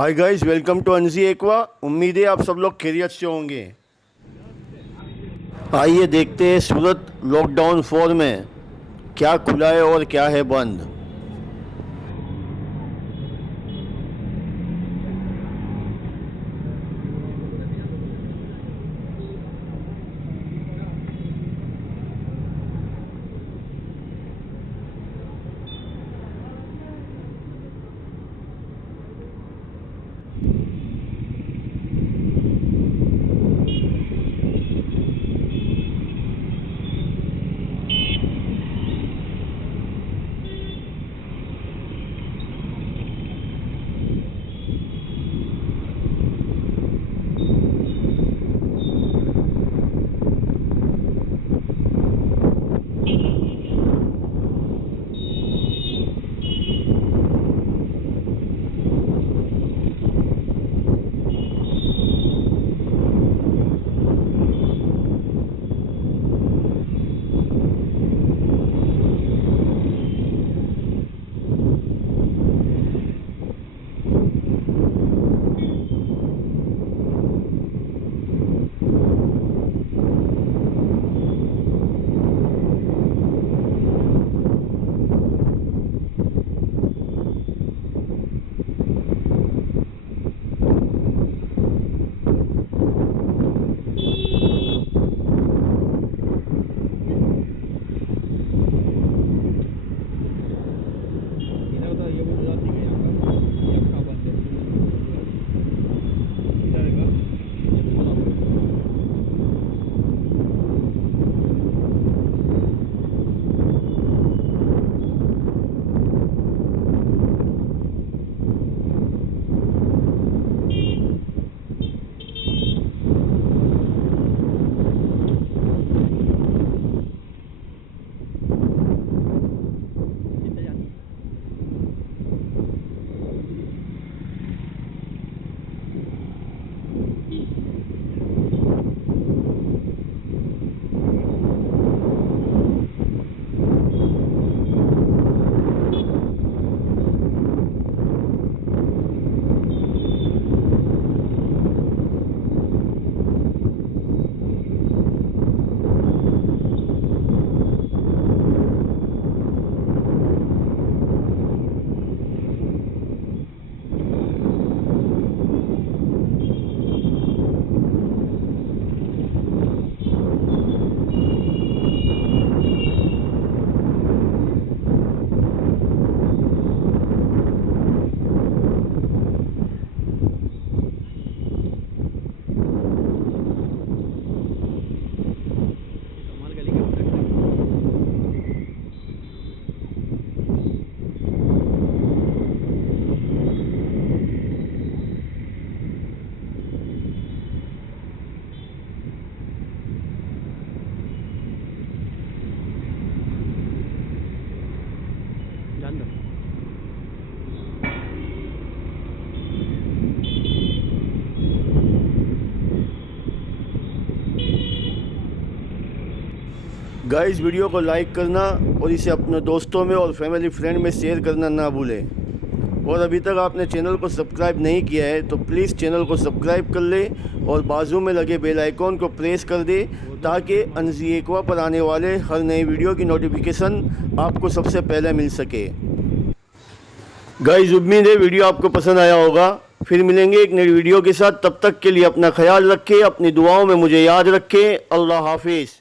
Hi guys, welcome to अंजी aqua. उम्मीद है आप सब लोग खैरियत से होंगे। आइए देखते हैं सूरत लॉकडाउन 4 में क्या खुला है और क्या है बंद। गाइस, वीडियो को लाइक करना और इसे अपने दोस्तों में और फैमिली फ्रेंड में शेयर करना ना भूलें। और अभी तक आपने चैनल को सब्सक्राइब नहीं किया है तो प्लीज़ चैनल को सब्सक्राइब कर ले और बाजू में लगे बेल आइकॉन को प्रेस कर दे ताकि अंजी एक्वा पर आने वाले हर नई वीडियो की नोटिफिकेशन आपको सबसे पहले मिल सके। गाइस, उम्मीद है वीडियो आपको पसंद आया होगा। फिर मिलेंगे एक नई वीडियो के साथ। तब तक के लिए अपना ख्याल रखें, अपनी दुआओं में मुझे याद रखें। अल्लाह हाफिज़।